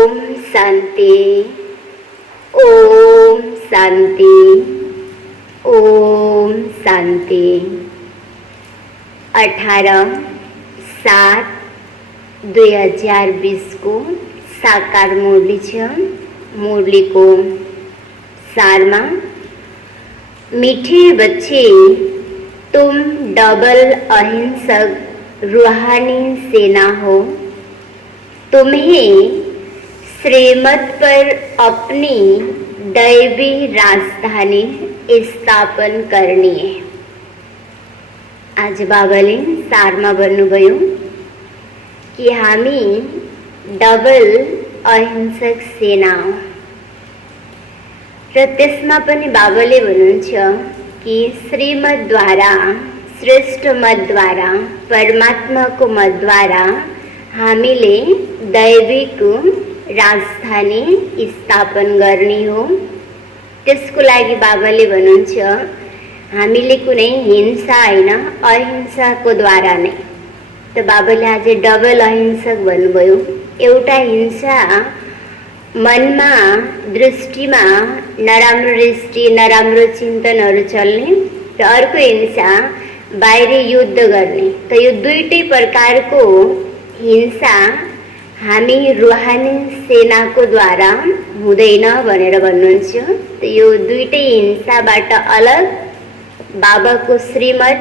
ओम शांति, ओम शांति, ओम शांति। 18/7/2020 को साकार मुरली છે। मुरली को सार में, मीठे बच्चे, तुम डबल अहिंसक रूहानी सेना हो। तुम्हें श्रीमत पर अपनी दैवी राजधानी स्थापन करनी है। आज बाबाले सार में भन्नुभयो कि हामी डबल अहिंसक सेना हो। र त्यसमा पनि बाबाले भन्नुहुन्छ कि श्रीमत द्वारा, श्रेष्ठ मत द्वारा, परमात्मा को मत द्वारा हामीले दैविक राजधानी स्थापन गर्ने हो। त्यसको लागि बाबाले भन्नुहुन्छ हामीले कुनै हिंसा हैन, अहिंसाको द्वारा नै। त बाबाले आज डबल अहिंसक भन्नुभयो। एउटा हिंसा मनमा, दृष्टिमा नराम्रो दृष्टि, नराम्रो चिन्तनहरू चल्ने, र अर्को हिंसा बाहिर युद्ध गर्ने। त यो दुईटै प्रकारको हिंसा हामी रूहानी सेनाको द्वारा हुँदैन भनेर भन्नुहुन्छ। त यो दुईटै हिंसाबाट अलग बाबाको श्रीमत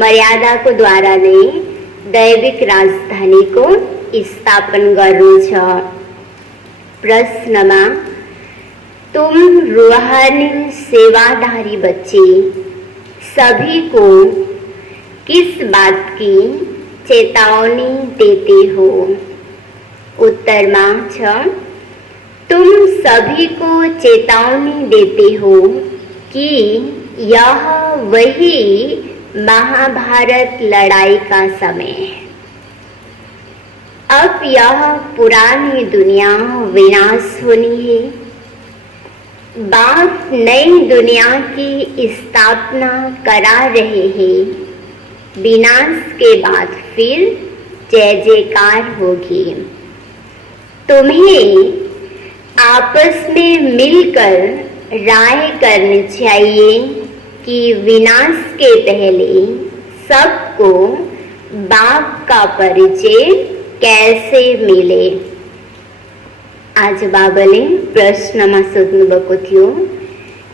मर्यादाको द्वारा नै दैविक राजधानीको स्थापन गर्नु छ। प्रश्नमा, तुम रूहानी सेवाधारी बच्चे सभी को किस बात की चेतावनी देते हो? उत्तर में छ, तुम सभी को चेतावनी देते हो कि यह वही महाभारत लड़ाई का समय है। अब यह पुरानी दुनिया विनाश होनी है। बाप नई दुनिया की स्थापना करा रहे हैं। विनाश के बाद फिर जय जयकार होगी। तुम्हें आपस में मिलकर राय करनी चाहिए कि विनाश के पहले सबको बाप का परिचय कैसे मिले। आज बाबाले प्रश्नमा सोध्नु भएको थियो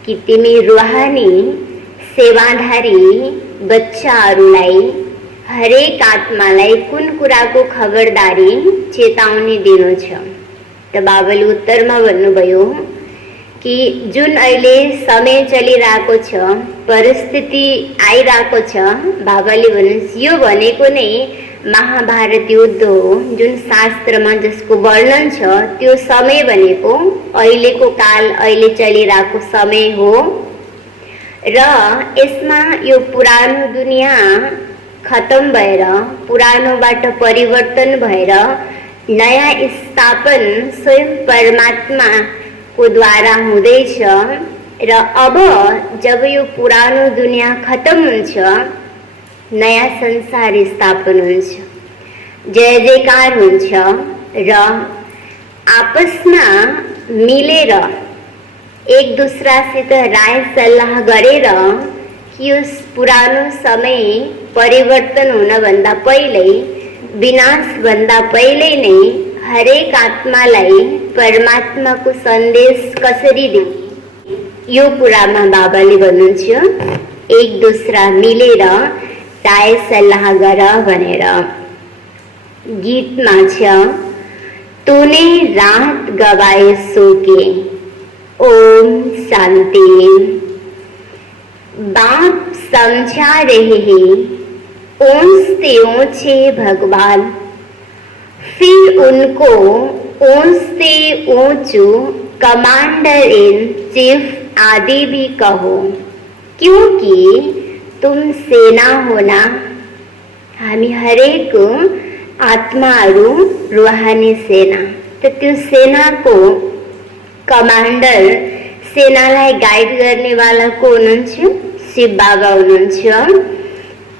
कि तिमी रूहानी सेवाधारी बच्चाहरूलाई, हरेक आत्मालाई कुन कुराको खबरदारी, चेतावनी दिनु छ। त बाबाले उत्तरमा भन्नुभयो कि जुन अहिले समय चलिरहेको छ, परिस्थिति आइरहेको छ, बाबाले भन्नुहुन्छ यो भनेको नै महाभारत युद्ध हो। जुन शास्त्रमा जसको वर्णन छ त्यो समय भनेको अहिलेको काल, अहिले चलिरहेको समय हो। र यसमा यो पुरानो दुनिया खत्म भएर, पुरानोबाट परिवर्तन भएर नयाँ स्थापन स्वयं परमात्मा को द्वारा हुँदैछ। र अब जब यो पुरानो दुनिया खत्म हुन्छ, नयाँ संसार स्थापन हुन्छ, जय जयकार हुन्छ। र आपसमा मिलेर एक दूसरासित राय सल्लाह गरेर कि यो पुरानो समय परिवर्तन हुनभन्दा पहिल्यै, विनाश भन्दा पहिल्यै नै हरेक आत्मालाई परमात्माको सन्देश कसरी दिने, यो कुरामा बाबाले भन्नुहुन्छ एक दूसरा मिलेर राय सल्लाह गर भनेर। गीतमा छ, तूने रात गवाए सो के। ओम शांति। बाप समझा रहे हैं ऊंचते ऊंचे भगवान, फिर उनको ऊंचते ऊंचू कमांडर इन चीफ आदि भी कहो, क्योंकि तुम सेना होना। हामी हरेक आत्माहरू रूहानी सेना। त त्यो सेनाको कमांडर, सेनालाई गाइड गर्ने वाला को हुनुहुन्छ? शिव बाबा हुनुहुन्छ।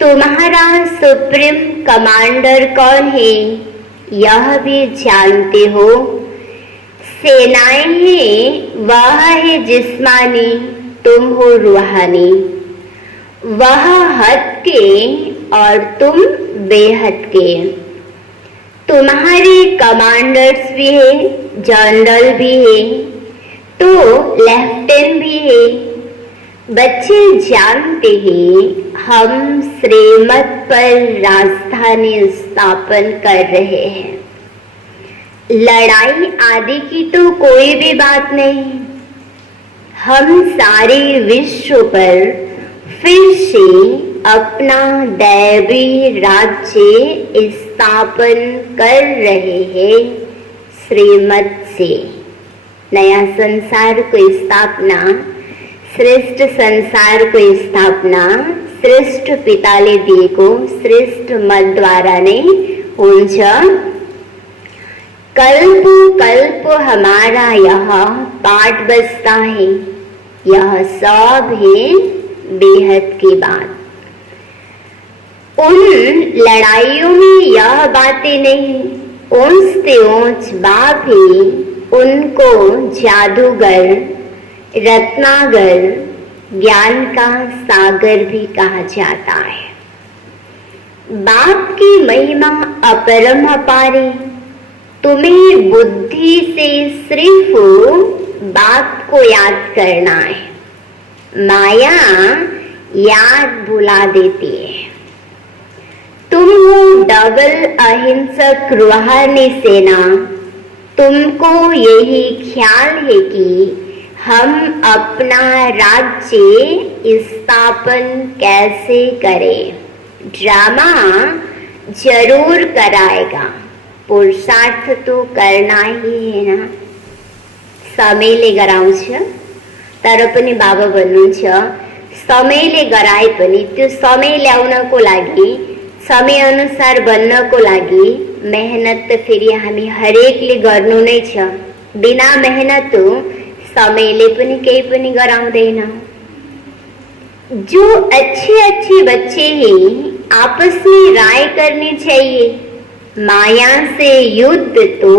तुम्हारा सुप्रीम कमांडर कौन है यह भी जानते हो। सेनाएं हैं, वह है जिस्मानी, तुम हो रूहानी। वह हद के और तुम बेहद के। तुम्हारे कमांडर्स भी है, जनरल भी है, तो लेफ्टिनेंट भी है। बच्चे जानते हैं हम श्रीमत पर राजधानी स्थापन कर रहे हैं। लड़ाई आदि की तो कोई भी बात नहीं। हम सारे विश्व पर फिर से अपना दैवी राज्य स्थापन कर रहे हैं श्रीमत से। नया संसार को स्थापना, श्रेष्ठ संसार को स्थापना श्रेष्ठ पिताले दिएको श्रेष्ठ मत द्वारा नै हुन्छ। कल्प कल्प हमारा यह पाठ बजता है, यह सब है बेहद की बात। उन लड़ाइयों में यह बातें नहीं, ऊंच से ऊंच बाप ही उनको जादूगर, रत्नागर, ज्ञान का सागर भी कहा जाता है। बाप की महिमा अपरम अपारी। तुम्हें बुद्धि से सिर्फ बाप को याद करना है, माया याद भुला देती है। तुम हो डबल अहिंसक रूहानी सेना। तुमको यही ख्याल है कि हम अपना राज्य स्थापन कैसे करें। ड्रामा जरूर कराएगा, पुरुषार्थ तो करना ही है ना। समयले गराउँछ तर पनि बाबा भन्नुहुन्छ समयले गराए पनि त्यो समय ल्याउनको लागि, समय अनुसार बन्नको लागि मेहनत त फेरि हामी हरेकले गर्नु नै छ। बिना मेहनत समयले पनि केही पनि गराउँदैन। जो अच्छे अच्छे बच्चे हैं आपस में राय करनी चाहिए। माया से युद्ध तो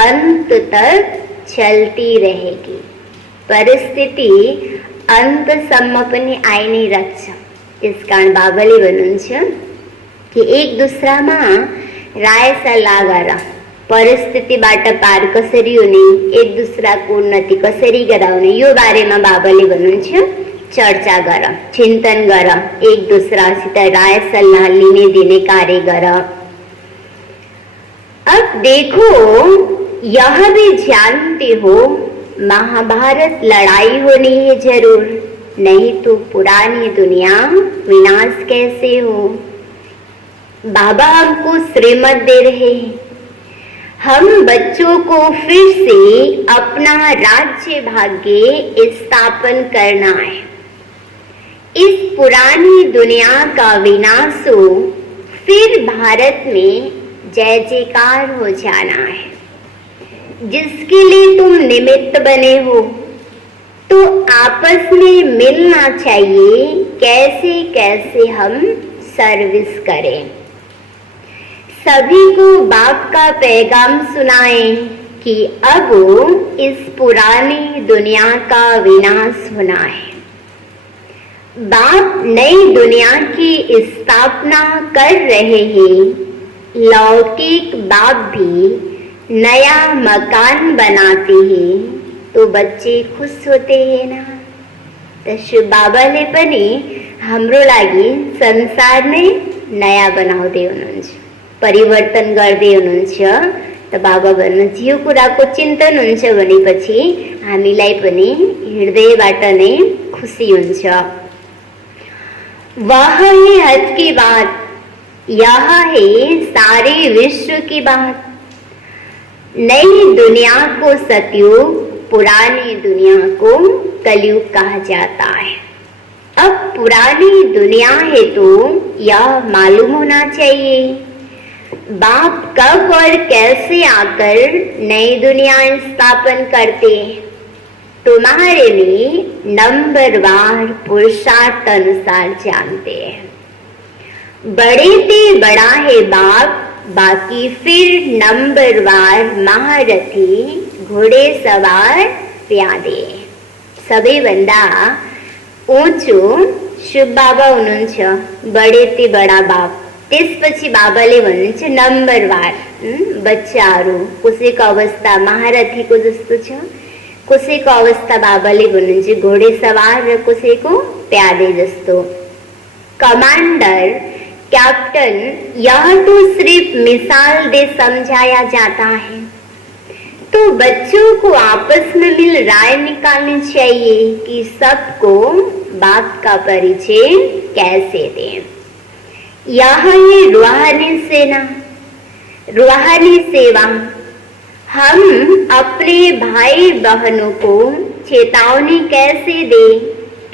अंत तक चलती रहेगी। परिस्थिति अन्तसम्म पनि आइ नै राख्छ। त्यस कारण बाबाले भन्नुहुन्छ कि एक दूसरामा राय सल्लाह गर, परिस्थितिबाट पार कसरी हुने, एक दूसराको उन्नति कसरी गराउने, यो बारेमा बाबाले भन्नुहुन्छ चर्चा गर, चिन्तन गर, एक दूसरासित राय सल्लाह लिने दिने कार्य गर। अब देखो, यह भी जानते हो महाभारत लड़ाई होनी है जरूर, नहीं तो पुरानी दुनिया विनाश कैसे हो। बाबा हमको श्रीमत दे रहे हैं, हम बच्चों को फिर से अपना राज्य भाग्य स्थापन करना है। इस पुरानी दुनिया का विनाश हो, फिर भारत में जय जयकार हो जाना है। जिसके लिए तुम निमित्त बने हो, तो आपस में मिलना चाहिए कैसे कैसे हम सर्विस करें। सभी को बाप का पैगाम सुनाएं कि अब इस पुरानी दुनिया का विनाश होना है। बाप नई दुनिया की स्थापना कर रहे हैं। लौकिक बाप भी नया मकान बनाते हैं तो बच्चे खुश होते हैं ना। तो शिव बाबाले पनि हाम्रो लागि संसार नै नयाँ बनाउँदै हुनुहुन्छ, परिवर्तन गर्दै हुनुहुन्छ। त बाबा भन्नुहुन्छ यो कुराको चिन्तन हुन्छ भनेपछि हामीलाई पनि हृदयबाट नै खुसी हुन्छ। वह है हद की बात, यह है सारे विश्व की बात। नई दुनिया को सतयुग, पुरानी दुनिया को कलयुग कहा जाता है। अब पुरानी दुनिया है तो यह मालूम होना चाहिए बाप कब और कैसे आकर नई दुनिया स्थापन करते हैं। तुम्हारे लिए नंबरवार पुरुषार्थ अनुसार जानते हैं। बड़े से बड़ा है बाप, बाकी फिर नंबरवार महारथी ઘોડે સવાર પ્યાદે સભી બંદા ઊંચું શુભ બાબा हुनुहुन्छ बडेती बडा बाप त्यसपछि बाबाले भन्नुहुन्छ नम्बरवार बच्चाहरू कसैको अवस्था महारथीको जस्तो छ, कसैको अवस्था बाबाले भन्नुहुन्छ घोडे सवार र कसैको प्यादे जस्तो। कमांडर कैप्टन यह तो सिर्फ मिसाल दे समझाया जाता है, तो बच्चों को आपस में मिल राय निकालनी चाहिए कि सबको बाप का परिचय कैसे दें। यह है रूहानी सेना, रूहानी सेवा। हम अपने भाई बहनों को चेतावनी कैसे दें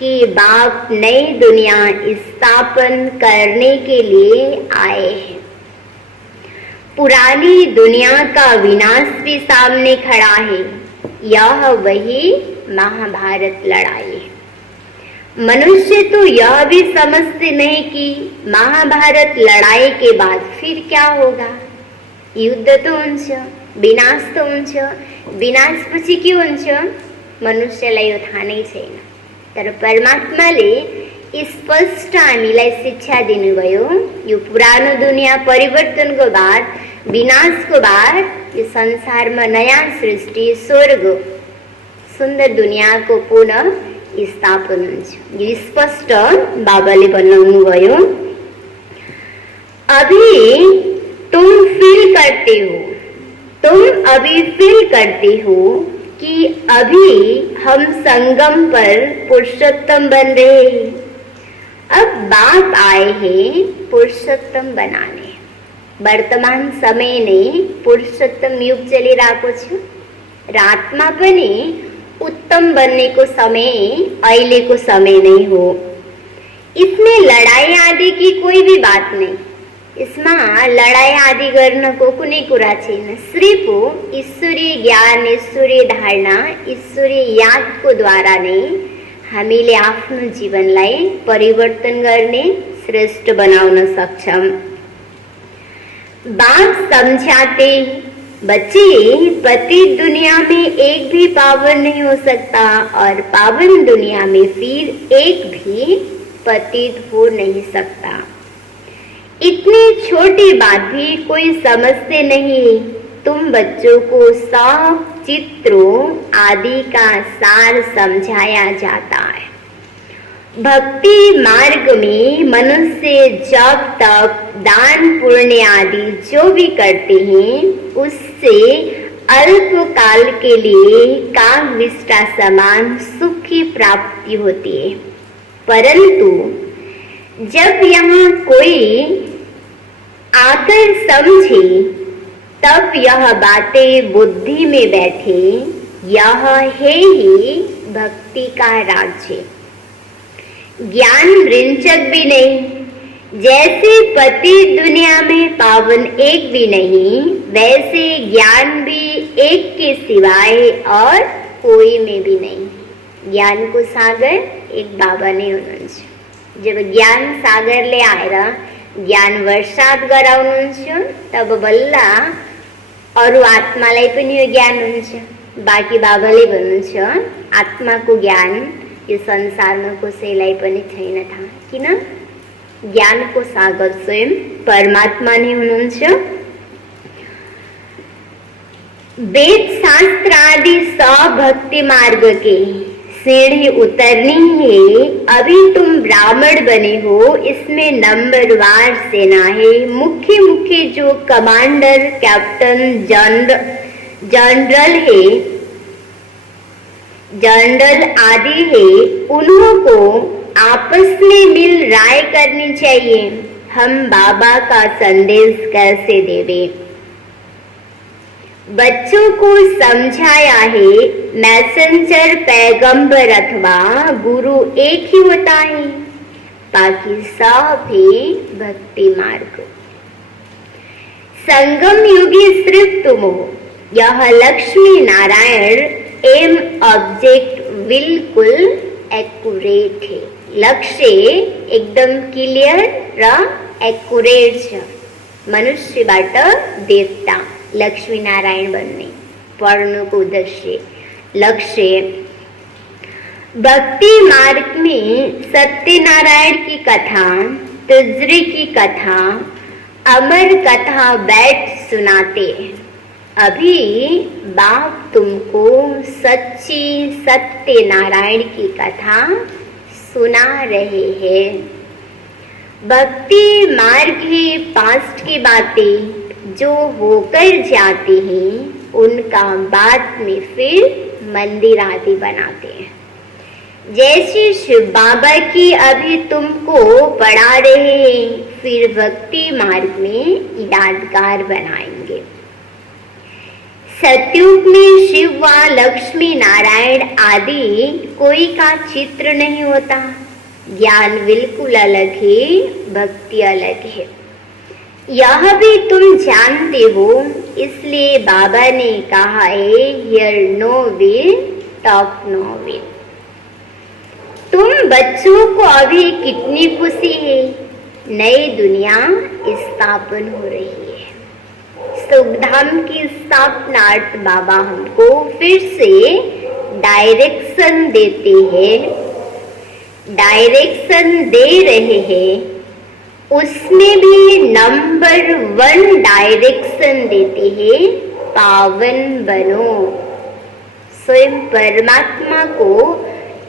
कि बाप नई दुनिया स्थापन करने के लिए आए हैं। पुरानी दुनिया का विनाश भी सामने खड़ा है। यह वही महाभारत लड़ाई है। मनुष्य तो यह भी समझते नहीं कि महाभारत लड़ाई के बाद फिर क्या होगा। युद्ध तो हुन्छ, विनाश तो हुन्छ, विनाशपछि के हुन्छ मनुष्यलाई यो थाहा नै छैन। तर परमात्माले स्पष्ट हामीलाई शिक्षा दिनुभयो, यो पुरानो दुनिया परिवर्तनको बाद, विनाशको बाद यो संसारमा नयाँ सृष्टि स्वर्ग सुन्दर दुनियाँको पुनः स्थापन हुन्छ। यो स्पष्ट बाबाले बताउनु भयो। अभी तुम फील करते हो, तुम अभी फील करते हो कि अभी हम संगम पर पुरुषोत्तम बन रहे हैं। अब बाप आए हैं पुरुषोत्तम बनाने। वर्तमान समय ने पुरुषोत्तम युग चलिरहेको छ र आत्मा पनि उत्तम बनने को समय अहिले को समय नहीं हो। इसमें लड़ाई आदि की कोई भी बात नहीं, इसमें लड़ाई आदि गर्नको कुनै कुरा छैन। सिर्फ ईश्वरीय ज्ञान, ईश्वरीय धारणा, ईश्वरीय यादको द्वारा नै हामीले आफ्नो जीवनलाई परिवर्तन गर्ने, श्रेष्ठ बनाउन सक्छौं। बाप समझाते बच्चे पतित दुनिया में एक भी पावन नहीं हो सकता और पावन दुनिया में फिर एक भी पतित हो नहीं सकता। इतनी छोटी बात भी कोई समझते नहीं। तुम बच्चों को सब चित्रों आदि का सार समझाया जाता है। भक्ति मार्ग में मनुष्य जब तक दान पुण्य आदि जो भी करते हैं उससे अल्प काल के लिए कामविष्टा समान सुख की प्राप्ति होती है, परंतु जब यहाँ कोई आकर समझे तब यह बातें बुद्धि में बैठे। यह है ही भक्ति का राज्य। ज्ञान रिंचक भी नहीं, जैसे पति दुनिया में पावन एक भी नहीं, वैसे ज्ञान भी एक के सिवाय और कोई में भी नहीं। ज्ञान को सागर एक बाबा ने हुनुहुन्छ। जब ज्ञान सागरले आएर ज्ञान वर्षात गराउनुहुन्छ तब बल्ल अरू आत्मालाई पनि यो ज्ञान हुन्छ। बाँकी बाबाले भन्नुहुन्छ आत्माको ज्ञान यो संसारमा कसैलाई पनि छैन थाहा। किन? ज्ञानको सागर स्वयं परमात्मा नै हुनुहुन्छ। वेद शास्त्र आदि सब भक्ति मार्ग के सीढ़ी उतरनी है। अभी तुम ब्राह्मण बने हो, इसमें नंबरवार सेना है। मुख्य मुख्य जो कमांडर, कैप्टन, जनरल है, जनरल आदि है, उन्हों को आपस में मिल राय करनी चाहिए। हम बाबा का संदेश कैसे देवे। बच्चों को समझाया है मैसेंजर पैगंबर अथवा गुरु एक ही होता है, बाकी सब ही भक्ति मार्ग। संगम युगी सिर्फ तुम हो, यह लक्ष्मी नारायण एम ऑब्जेक्ट बिल्कुल एक्यूरेट है। लक्ष्य एकदम क्लियर र एक्यूरेट छ। मनुष्यबाट देवता लक्ष्मी नारायण बन्ने प्रमुख उद्देश्य लक्ष्य। भक्ति मार्ग में सत्यनारायण की कथा, तुजरी की कथा, अमर कथा बैठ सुनाते हैं। अभी बाप तुमको सच्ची सत्यनारायण की कथा सुना रहे हैं। भक्ति मार्ग ही पास्ट की बातें जो होकर जाती हैं उनका बाद में फिर मंदिर आदि बनाते हैं। जैसे शिव बाबा की अभी तुमको पढ़ा रहे हैं, फिर भक्ति मार्ग में यादगार बनाएंगे। सतयुग में शिव व लक्ष्मी नारायण आदि कोई का चित्र नहीं होता। ज्ञान बिल्कुल अलग है, भक्ति अलग है। यह भी तुम जानते हो, इसलिए बाबा ने कहा है hear no evil talk no evil. तुम बच्चों को अभी कितनी खुशी है, नई दुनिया स्थापन हो रही है। सुखधाम की स्थापनार्थ बाबा हमको फिर से डायरेक्शन देते हैं, डायरेक्शन दे रहे हैं। उसमें भी नंबर 1 डायरेक्शन देते हैं, पावन बनो। स्वयं परमात्मा को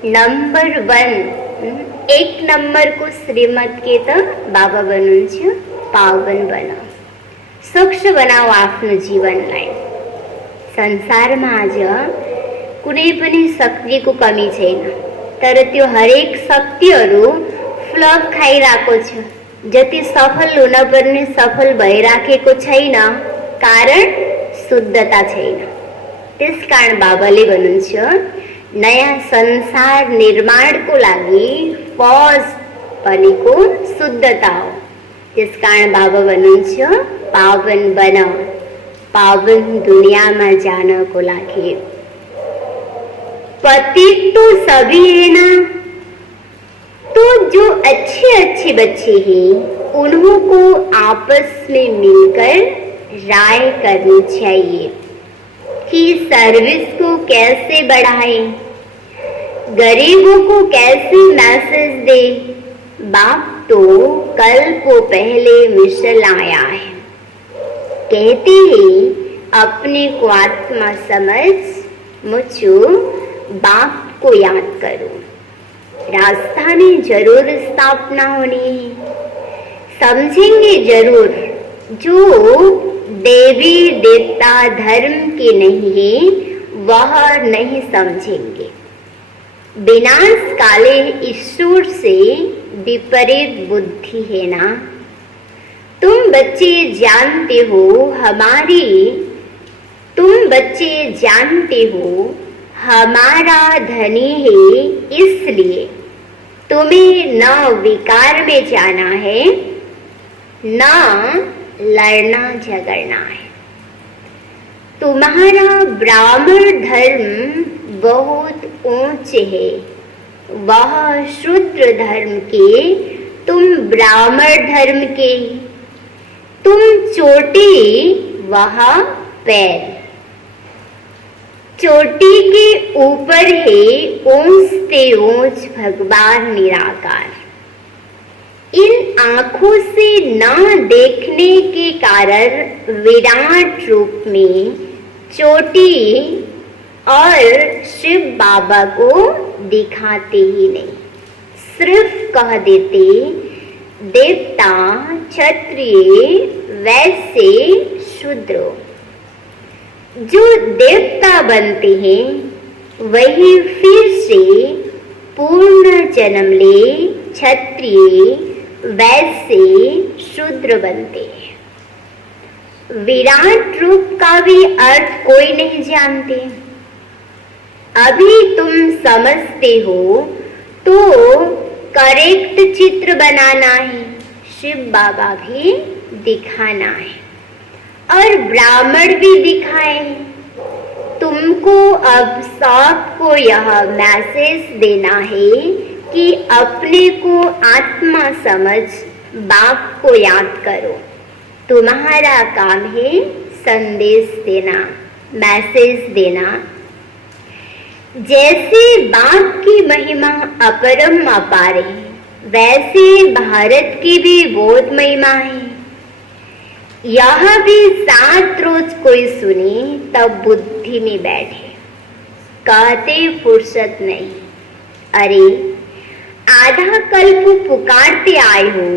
नंबर 1 एक नंबर को श्रीमद के तो बाबा बनूं छ पावन बनो। स्वच्छ बनाओ आफ्नो जीवनलाई। संसारमा आज कुनै पनि शक्तिको कमी छैन, तर त्यो हरेक शक्तिहरू फ्लप खाइरहेको छ। जति सफल हुनुपर्ने सफल भइराखेको छैन, कारण शुद्धता छैन। त्यसकारण बाबाले भन्नुहुन्छ नयाँ संसार निर्माणको लागि फर्स्ट भनेको शुद्धता हो। त्यसकारण बाबा भन्नुहुन्छ पावन बन, पावन दुनियामा जानको लागि। पतित तो सभी है ना, तो जो अच्छे अच्छे बच्चे हैं उन्हों को आपस में मिलकर राय करनी चाहिए कि सर्विस को कैसे बढ़ाएं, गरीबों को कैसे मैसेज दे। बाप तो कल को पहले मिशन आया है। कहते हैं अपने को आत्मा समझ, मुझको बाप को याद करो। रास्ता में जरूर स्थापना होनी है, समझेंगे जरूर। जो देवी देवता धर्म के नहीं है वह नहीं समझेंगे। विनाश काले ईश्वर से विपरीत बुद्धि है ना। तुम बच्चे जानते हो हमारा धनी है, इसलिए तुम्हें न विकार में जाना है, न लड़ना झगड़ना है। तुम्हारा ब्राह्मण धर्म बहुत ऊंचे है, वह शूद्र धर्म के, तुम ब्राह्मण धर्म के। तुम चोटी, वह पैर। चोटी के ऊपर है ऊंचते ऊंच भगवान निराकार। इन आंखों से न देखने के कारण विराट रूप में चोटी और शिव बाबा को दिखाते ही नहीं, सिर्फ कह देते देवता, क्षत्रिय, वैश्य, शूद्र। जो देवता बनते हैं वही फिर से पूर्ण जन्म ले क्षत्रिय, वैश्य, शूद्र बनते हैं। विराट रूप का भी अर्थ कोई नहीं जानते। अभी तुम समझते हो तो करेक्ट चित्र बनाना है, शिव बाबा भी दिखाना है और ब्राह्मण भी दिखाए। तुमको अब सबको यह मैसेज देना है कि अपने को आत्मा समझ, बाप को याद करो। तुम्हारा काम है संदेश देना, मैसेज देना। जैसे बाप की महिमा अपरम अपार है, वैसे भारत की भी बहुत महिमा है। यह भी 7 रोज कोई सुने तब बुद्धि में बैठे, कहते फुर्सत नहीं। अरे आधा कल्प पुकारते आए हो,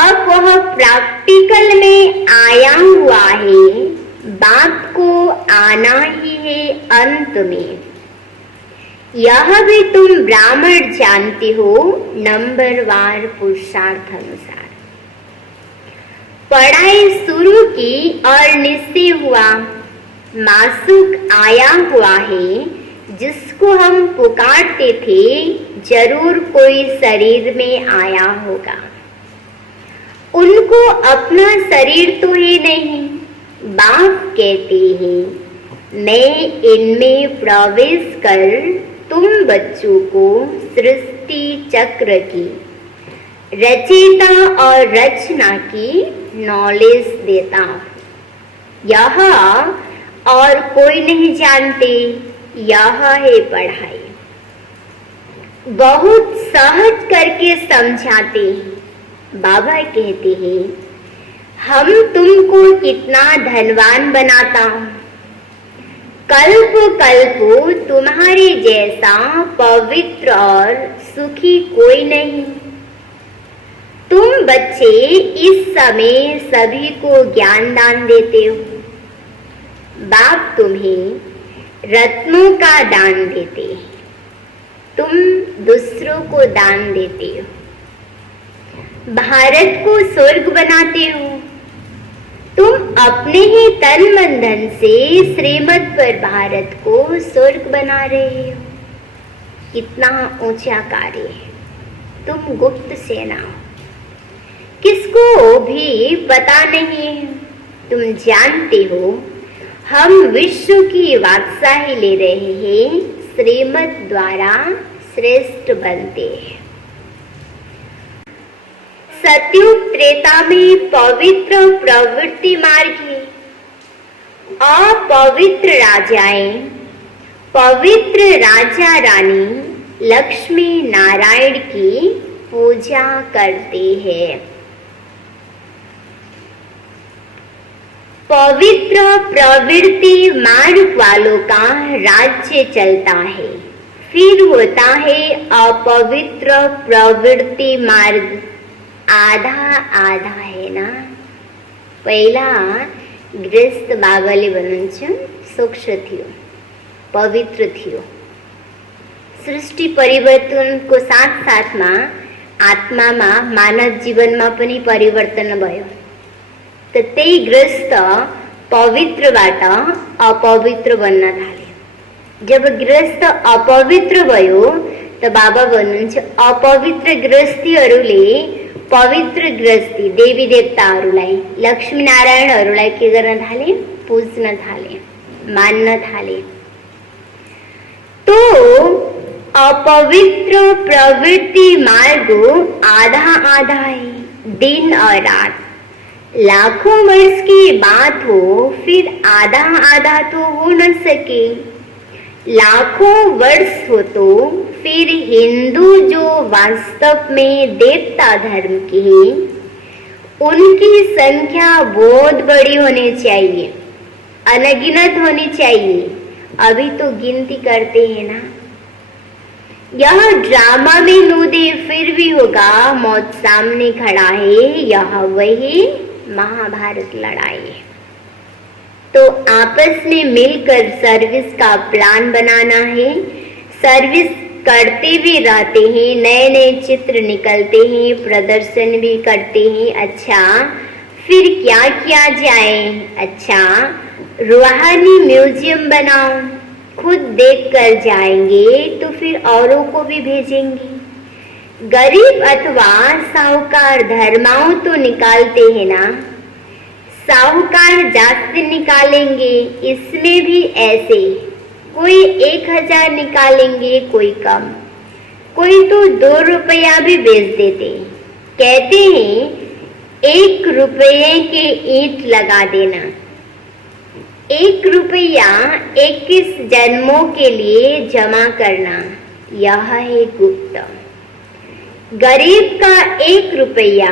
अब वह प्रैक्टिकल में आया हुआ है। बाप को आना ही है अंत में। यह भी तुम ब्राह्मण जानते हो, नंबरवार पुरुषार्थ अनुसार। पढ़ाई शुरू की और निश्चय हुआ, मासुक आया हुआ है। जिसको हम पुकारते थे जरूर कोई शरीर में आया होगा। उनको अपना शरीर तो ही नहीं। बाप कहते हैं मैं इनमें प्रवेश कर तुम बच्चों को सृष्टि चक्र की, रचयिता और रचना की नॉलेज देता हूँ। यह और कोई नहीं जानते, यह है पढ़ाई। बहुत सहज करके समझाते हैं। बाबा कहते हैं हम तुमको कितना धनवान बनाता हूँ। कल्प कल्प तुम्हारे जैसा पवित्र और सुखी कोई नहीं। तुम बच्चे इस समय सभी को ज्ञान दान देते हो। बाप तुम्हें रत्नों का दान देते हैं, तुम दूसरों को दान देते हो। भारत को स्वर्ग बनाते हो। तुम अपने ही तन मन धन से श्रीमत पर भारत को स्वर्ग बना रहे हो। कितना ऊंचा कार्य है। तुम गुप्त सेना हो, किसको भी पता नहीं है। तुम जानते हो हम विश्व की बादशाही ले रहे हैं। श्रीमत द्वारा श्रेष्ठ बनते हैं। सतयुग त्रेता में पवित्र प्रवृत्ति मार्ग है। अपवित्र राजाएं, पवित्र राजा रानी लक्ष्मी नारायण की पूजा करते हैं। पवित्र प्रवृत्ति मार्ग वालों का राज्य चलता है। फिर होता है अपवित्र प्रवृत्ति मार्ग। आधा आधा है ना। पहला गृहस्थ बाबाले भन्नुहुन्छ सूक्ष्म थियो, पवित्र थियो। सृष्टि परिवर्तनको साथ साथमा आत्मामा मानव जीवनमा पनि परिवर्तन भयो। त त्यही गृहस्थ पवित्रबाट अपवित्र बन्न थाल्यो। जब गृहस्थ अपवित्र भयो त बाबा भन्नुहुन्छ अपवित्र गृहस्थीहरूले पवित्र गृहस्थी देवी देवताहरूलाई, लक्ष्मी नारायणहरूलाई के गर्न थाले? पूज्न थाले, मान्न थाले। तो अपवित्र प्रवृत्ति मार्ग आधा आधा है, दिन और रात। लाखों वर्ष की बात हो फिर आधा आधा तो हो न सके। लाखों वर्ष हो तो फिर हिंदू जो वास्तव में देवता धर्म के हैं उनकी संख्या बहुत बड़ी होनी चाहिए, अनगिनत होनी चाहिए। अभी तो गिनती करते हैं ना। यह ड्रामा में नूदे फिर भी होगा, मौत सामने खड़ा है। यह वही महाभारत लड़ाई है। तो आपस में मिलकर सर्विस का प्लान बनाना है। सर्विस करते भी रहते हैं, नए नए चित्र निकलते हैं, प्रदर्शन भी करते हैं। अच्छा फिर क्या किया जाए? अच्छा रूहानी म्यूजियम बनाओ। खुद देख कर जाएंगे तो फिर औरों को भी भेजेंगे। गरीब अथवा साहूकार धर्माओं तो निकालते हैं ना, साहूकार जास्त निकालेंगे। इसमें भी ऐसे कोई 1000 निकालेंगे, कोई कम, कोई तो 2 रुपया भी बेच देते। कहते हैं 1 रुपये के ईंट लगा देना। ₹1 21 जन्मों के लिए जमा करना, यह है गुप्त। गरीब का ₹1,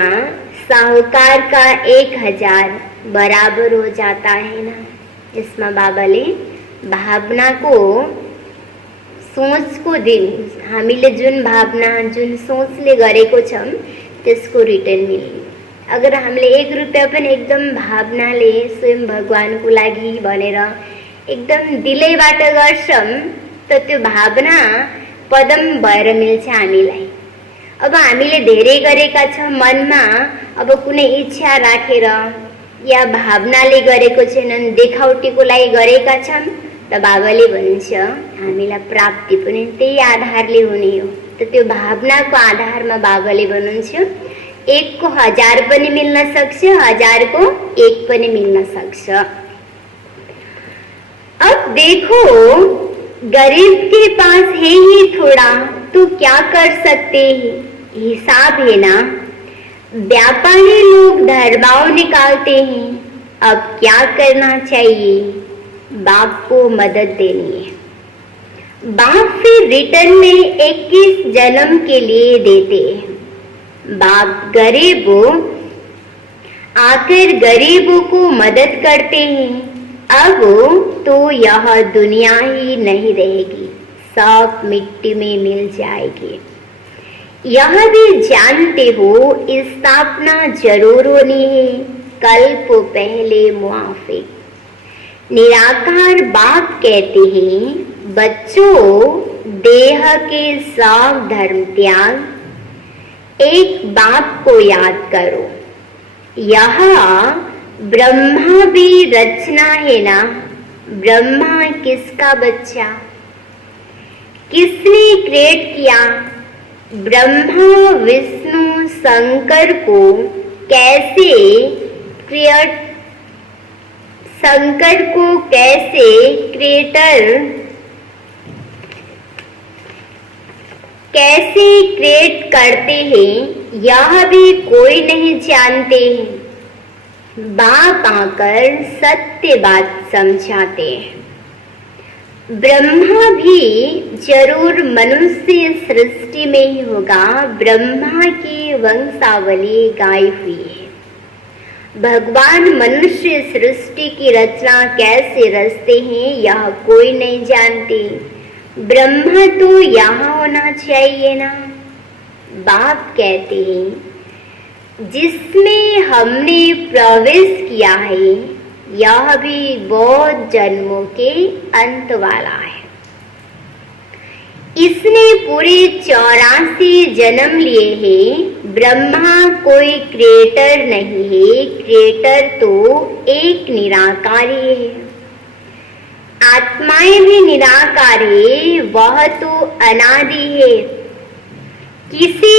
साहूकार का 1000 बराबर हो जाता है ना। इसमें बाबाले भावना को, सोच को दिन हामीले जुन भावना जुन सोचले गरेको छौँ त्यसको रिटर्न मिल्ने। अगर हामीले ₹1 पनि एकदम भावनाले स्वयं भगवानको लागि भनेर एकदम दिलैबाट गर्छौँ त त्यो भावना पदम भएर मिल्छ हामीलाई। अब हामीले धेरै गरेका छौँ मनमा, अब कुनै इच्छा राखेर या भावनाले गरेको छैनन्, देखाउटीको लागि गरेका छन् त बाबाले भन्छ हामीलाई प्राप्ति पनि त्यही आधारले हुने हो। त त्यो भावनाको आधारमा बाबाले भन्नुहुन्छ 1 को 1000 पनि मिल्न सक्छ, 1000 को 1 पनि मिल्न सक्छ। अब देखो, गरीब के पास है ही थोड़ा तो क्या कर सकते हैं, हिसाब है ना। व्यापारी लोग धर्माओं निकालते हैं, अब क्या करना चाहिए, बाप को मदद देनी है। बाप फिर रिटर्न में 21 जन्म के लिए देते हैं। बाप गरीबों आकर गरीबों को मदद करते हैं। अब तो यह दुनिया ही नहीं रहेगी, सब मिट्टी में मिल जाएगी। यह भी जानते हो स्थापना जरूर होनी है, कल्प पहले मुआफिक। निराकार बाप कहते हैं बच्चों, देह के सब धर्म त्याग, एक बाप को याद करो। यह ब्रह्मा भी रचना है ना। ब्रह्मा किसका बच्चा, किसने क्रिएट किया। ब्रह्मा विष्णु शंकर को कैसे क्रिएट, शंकर को कैसे क्रिएटर, कैसे क्रिएट करते हैं यह भी कोई नहीं जानते हैं। बाप आकर सत्य बात समझाते हैं। ब्रह्मा भी जरूर मनुष्य सृष्टि में ही होगा, ब्रह्मा की वंशावली गाई हुई है। भगवान मनुष्य सृष्टि की रचना कैसे रचते हैं यह कोई नहीं जानते। ब्रह्मा तो यहाँ होना चाहिए ना। बाप कहते हैं जिसमें हमने प्रवेश किया है यह भी बहुत जन्मों के अंत वाला है। इसने पूरे 84 जन्म लिए हैं। ब्रह्मा कोई क्रिएटर नहीं है, क्रिएटर तो एक निराकारी है। आत्माएं भी निराकार है, वह तो अनादि है। किसी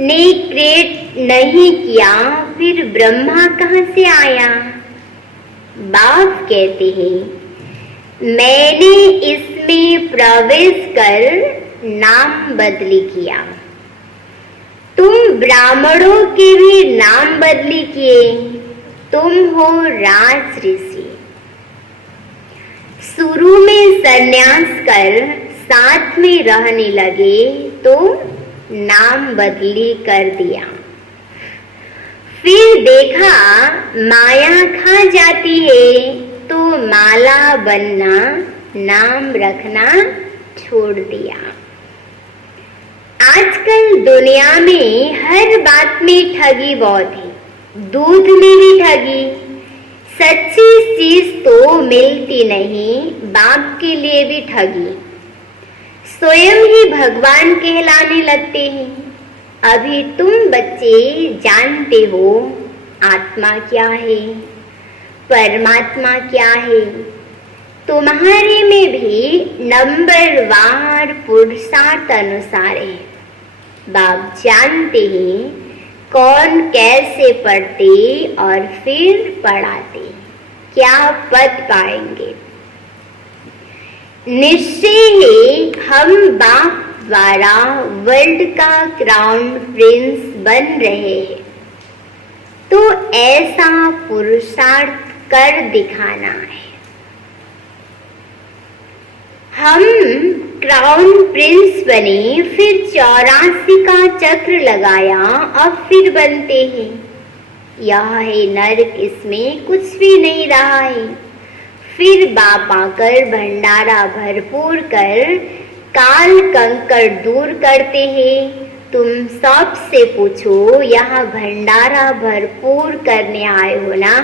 ने क्रिएट नहीं किया, फिर ब्रह्मा कहाँ से आया। बाप कहते हैं मैंने इसमें प्रवेश कर नाम बदली किया। तुम ब्राह्मणों के भी नाम बदली किए, तुम हो राज ऋषि। शुरू में सन्यास कर साथ में रहने लगे तो नाम बदली कर दिया। फिर देखा माया खा जाती है तो माला बनना, नाम रखना छोड़ दिया। आजकल दुनिया में हर बात में ठगी बहुत है। दूध में भी ठगी, सच्ची चीज तो मिलती नहीं। बाप के लिए भी ठगी, स्वयं ही भगवान कहलाने लगते हैं। अभी तुम बच्चे जानते हो आत्मा क्या है, परमात्मा क्या है। तुम्हारे में भी नंबरवार पुरुषार्थ अनुसार है। बाप जानते हैं कौन कैसे पढ़ते और फिर पढ़ाते, क्या पद पाएंगे। निश्चय है हम बाप द्वारा वर्ल्ड का क्राउन प्रिंस बन रहे हैं, तो ऐसा पुरुषार्थ कर दिखाना है। हम क्राउन प्रिंस बने, फिर 84 का चक्र लगाया, अब फिर बनते हैं। यह है नर्क, इसमें कुछ भी नहीं रहा है। फिर बाप आकर भंडारा भरपूर कर काल कंकड़ दूर करते हैं। तुम सबसे पूछो, यहाँ भंडारा भरपूर करने आए हो ना?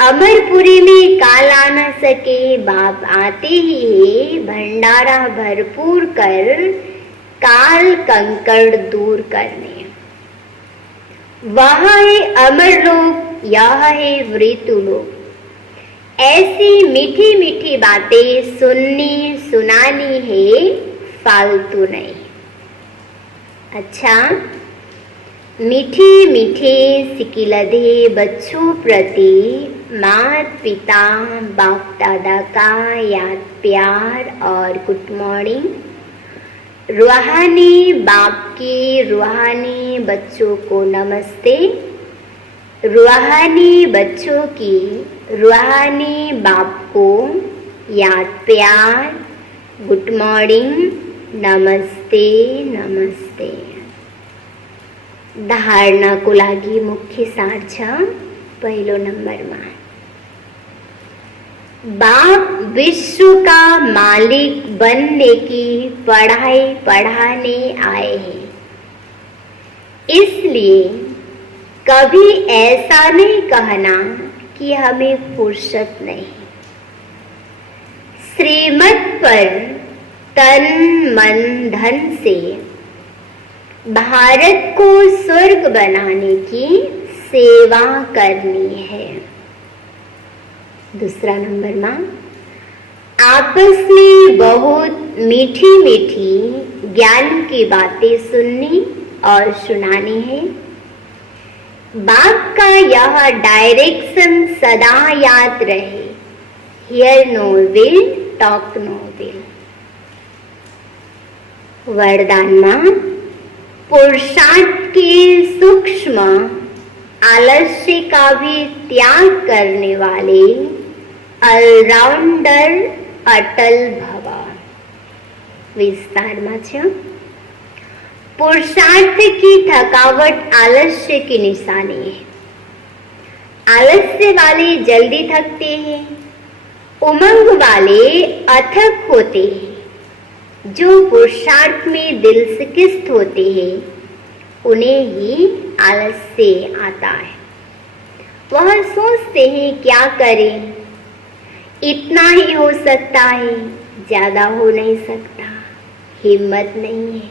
अमरपुरी में काल आ न सके, बाप आते ही है भंडारा भरपूर कर काल कंकड़ दूर करने। वहाँ है अमर लोक, यह है मृत्यु लोक। ऐसी मीठी मीठी बातें सुननी सुनानी है, फालतू नहीं। अच्छा, मीठे मीठे सिकिलधे बच्चों प्रति माता पिता बाप दादा का याद प्यार और गुड मॉर्निंग। रूहानी बाप की रूहानी बच्चों को नमस्ते। रूहानी बच्चों की रूहानी बाप को याद प्यार, गुड मॉर्निंग, नमस्ते नमस्ते। धारणा को लागी मुख्य सार छ पहलो नंबर में, बाप विश्व का मालिक बनने की पढ़ाई पढ़ाने आए हैं। इसलिए कभी ऐसा नहीं कहना कि हमें फुर्सत नहीं। श्रीमत पर तन मन धन से भारत को स्वर्ग बनाने की सेवा करनी है। दूसरा नंबर में, आपस में बहुत मीठी मीठी ज्ञान की बातें सुननी और सुनानी है। बाप का यह डायरेक्शन सदा याद रहे, hear no evil, talk no evil. वरदान में, पुरुषार्थ के सूक्ष्म आलस्य का भी त्याग करने वाले ऑलराउंडर अटल भवा। विस्तार में छ, पुरुषार्थ की थकावट आलस्य की निशानी है। आलस्य वाले जल्दी थकते हैं, उमंग वाले अथक होते हैं। जो पुरुषार्थ में दिल से किस्त होते हैं उन्हें ही आलस्य आता है। वह सोचते हैं क्या करें, इतना ही हो सकता है, ज्यादा हो नहीं सकता, हिम्मत नहीं है।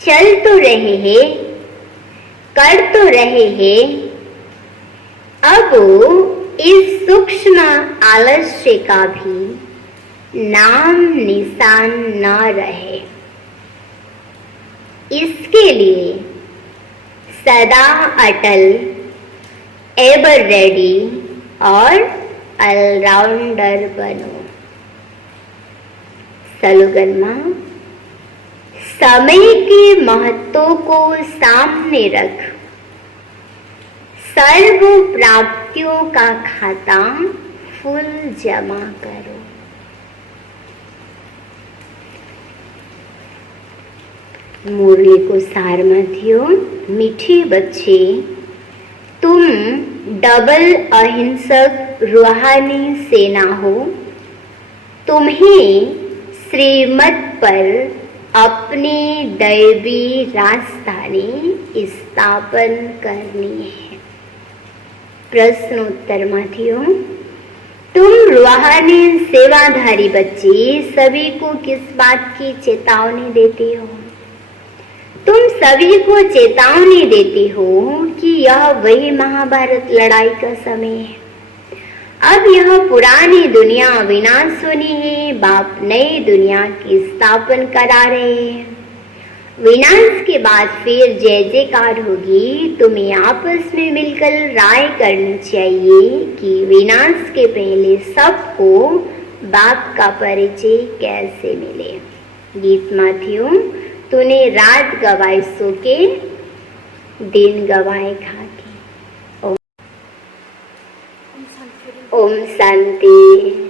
चल तो रहे हैं, कर तो रहे हैं, अब इस सूक्ष्म आलस्य का भी नाम निशान न रहे। इसके लिए सदा अटल, एवर रेडी और ऑलराउंडर बनो। स्लोगन में, समय के महत्व को सामने रख, सर्व प्राप्तियों का खाता फुल जमा करो। मुरली को सार मध्यो, मीठे बच्चे, तुम डबल अहिंसक रूहानी सेना हो। तुम्हें श्रीमत पर अपनी दैवी राजधानी स्थापन करनी है। प्रश्न उत्तर मध्यो, तुम रूहानी सेवाधारी बच्चे सभी को किस बात की चेतावनी देते हो? तुम सभी को चेतावनी देते हो कि यह वही महाभारत लड़ाई का समय है। अब यह पुरानी दुनिया विनाश होनी है, बाप नई दुनिया की स्थापना करा रहे हैं। विनाश के बाद फिर जय जयकार होगी। तुम्हें आपस में मिलकर राय करनी चाहिए कि विनाश के पहले सबको बाप का परिचय कैसे मिले। गीत माथियो, तूने रात गवाए सो के, दिन गवाए खा के। ओम शांति।